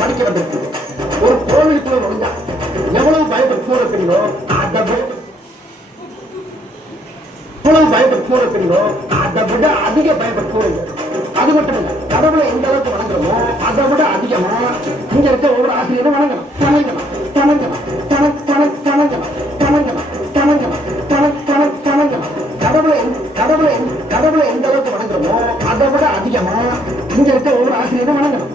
படிக்க வந்திருக்கு. ஒரு கோவிலுக்குள்ள நுழைஞ்சா எவ்வளவு பயப்பட்டுறீங்களோ அதை விட அதிக பயப்பட்டுறீங்க. அது மட்டும் இல்ல, கடவுளை எந்த அளவுக்கு வணங்குறோமோ அதை விட அதிகமா இங்க இருக்க ஒவ்வொரு ஆசிரியரும் வணங்கணும். கடவுளை எந்த அளவுக்கு வணங்குறோமோ அதை விட அதிகமா இங்க இருக்க ஒவ்வொரு ஆசிரியரும் வணங்கணும்.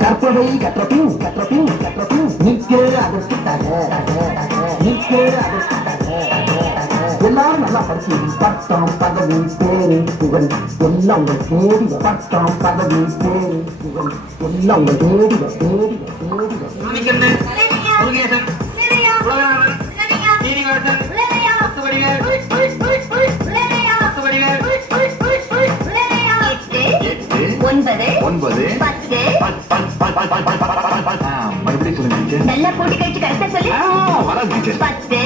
கற்பவை கற்றபின் எல்லாரும் நல்லா படிச்சு பட்டம் பதவி பேரு புகழ் எல்லாம் உங்கள் தேடிய பட்டம் பதவி பேரு புகழ் எல்லாம் உங்கள் தேடிய மறுபடியும் சொல்லுங்க. நல்லா போட்டி கழிச்சு கரெக்டா சொல்லு. வராது 10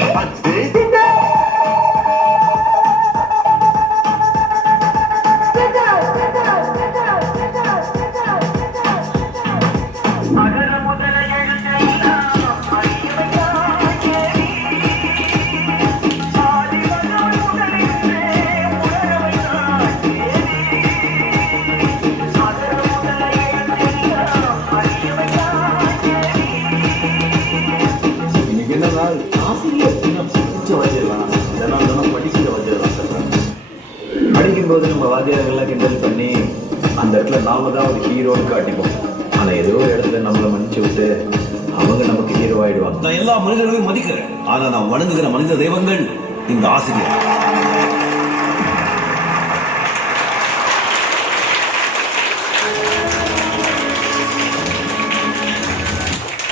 படிக்கும்போது நம்ம வாத்தியார்கள்லாம் கிண்டல் பண்ணி அந்த இடத்துல நாம தான் ஒரு ஹீரோன்னு காட்டிப்போம். ஆனா ஏதோ ஒரு இடத்துல நம்மளை மன்னிச்சு விட்டு அவங்க நமக்கு ஹீரோ ஆயிடுவாங்க. நான் எல்லா மனிதர்களையும் மதிக்கிறேன். ஆனா நான் வணங்குகிற மனித தெய்வங்கள் இந்த ஆசிரியர்.